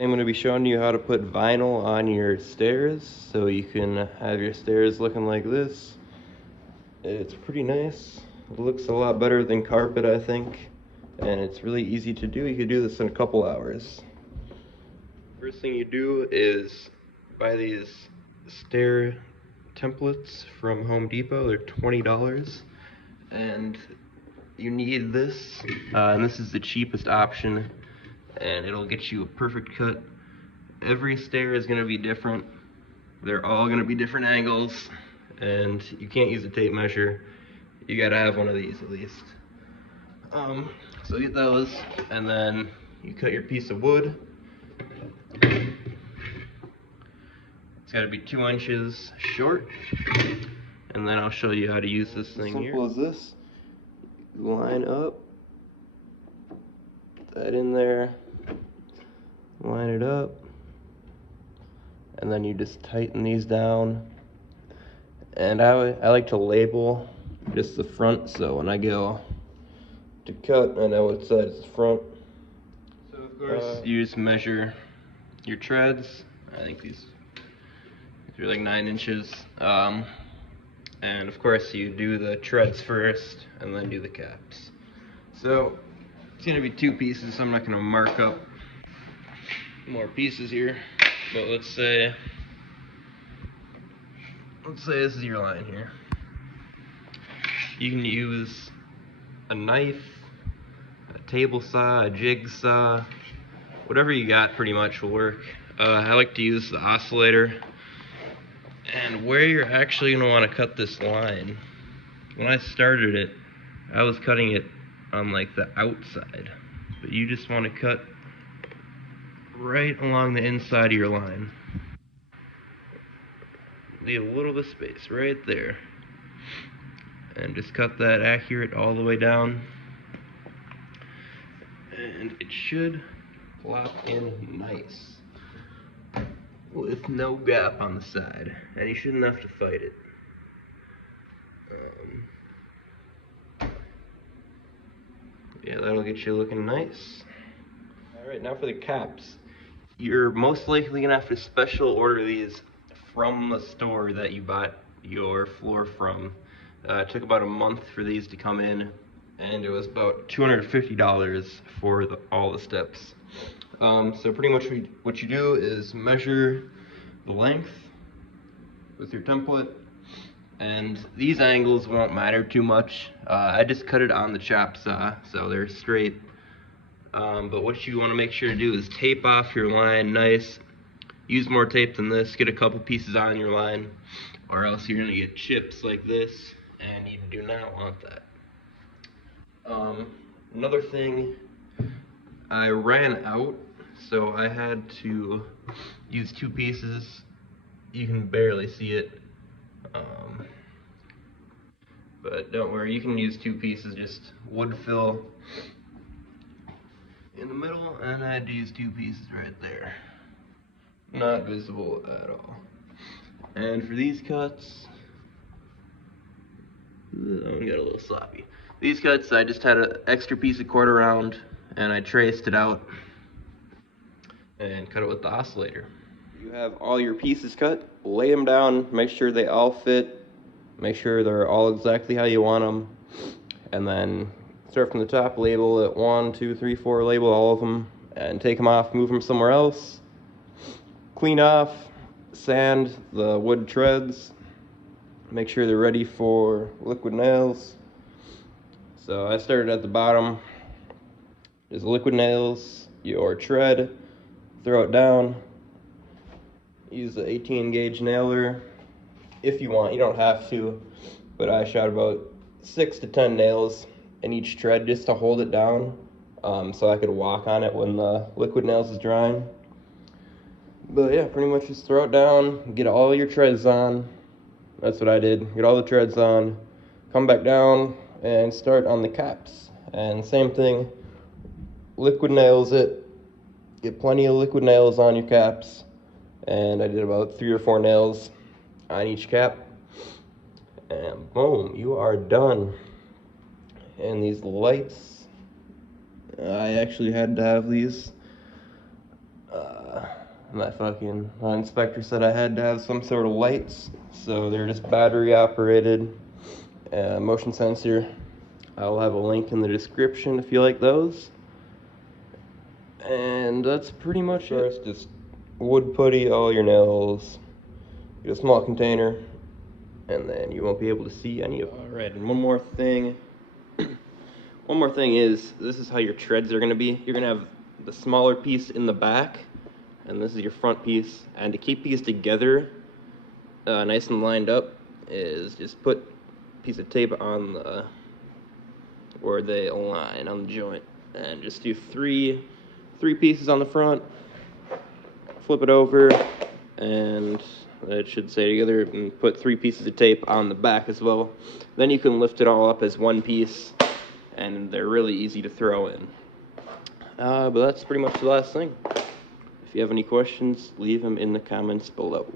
I'm going to be showing you how to put vinyl on your stairs so you can have your stairs looking like this. It's pretty nice. It looks a lot better than carpet, I think, and it's really easy to do. You can do this in a couple hours. First thing you do is buy these stair templates from Home Depot. They're $20, and you need this, and this is the cheapest option, and it'll get you a perfect cut. Every stair is going to be different. They're all going to be different angles, and you can't use a tape measure. You got to have one of these at least. So get those, and then you cut your piece of wood. It's got to be 2 inches short, and then I'll show you how to use this thing here. Simple as this. You line up, put that in there, line it up, and then you just tighten these down. And I like to label just the front, so when I go to cut, I know what side is the front. So of course you just measure your treads. I think these are like 9 inches. And of course you do the treads first and then do the caps. So it's gonna be 2 pieces, so I'm not gonna mark up more pieces here, but let's say this is your line here. You can use a knife, a table saw, a jigsaw, whatever you got pretty much will work. I like to use the Oscillator. And where you're actually going to want to cut this line, when I started it, I was cutting it on like the outside, but you just want to cut right along the inside of your line. Leave a little bit of space right there, and just cut that accurate all the way down, and it should plop in nice with no gap on the side, and you shouldn't have to fight it. Yeah, that'll get you looking nice. Alright, now for the caps. You're most likely gonna have to special order these from the store that you bought your floor from. It took about a month for these to come in, and it was about $250 for all the steps. So pretty much what you do is measure the length with your template, and these angles won't matter too much. I just cut it on the chop saw, so they're straight. But what you want to make sure to do is tape off your line nice. Use more tape than this, get a couple pieces on your line, or else you're going to get chips like this, and you do not want that. Another thing, I ran out, so I had to use 2 pieces. You can barely see it, but don't worry, you can use 2 pieces, just wood fill in the middle, and I had to use 2 pieces right there. Not visible at all. And for these cuts, I got a little sloppy. These cuts, I just had an extra piece of quarter round, and I traced it out and cut it with the Oscillator. You have all your pieces cut, lay them down, make sure they all fit, make sure they're all exactly how you want them, and then start from the top, label it 1, 2, 3, 4, label all of them, and take them off, move them somewhere else, clean off, sand the wood treads, make sure they're ready for liquid nails. So I started at the bottom, just liquid nails your tread, throw it down, use the 18 gauge nailer if you want, you don't have to, but I shot about 6 to 10 nails in each tread just to hold it down, so I could walk on it when the liquid nails is drying. But yeah, pretty much just throw it down, get all your treads on. That's what I did, get all the treads on, come back down and start on the caps. And same thing, liquid nails it, get plenty of liquid nails on your caps. And I did about 3 or 4 nails on each cap, and boom, you are done. And these lights, I actually had to have these My fucking inspector said I had to have some sort of lights, so they're just battery operated, motion sensor. I'll have a link in the description if you like those. And that's pretty much it. Just wood putty all your nails, get a small container, and then you won't be able to see any of it. Alright, and one more thing is, this is how your treads are going to be. You're going to have the smaller piece in the back, and this is your front piece. And to keep these together nice and lined up is just put a piece of tape on the where they align on the joint, and just do three pieces on the front, flip it over, and it should stay together, and put 3 pieces of tape on the back as well. Then you can lift it all up as one piece, and they're really easy to throw in. But that's pretty much the last thing. If you have any questions, leave them in the comments below.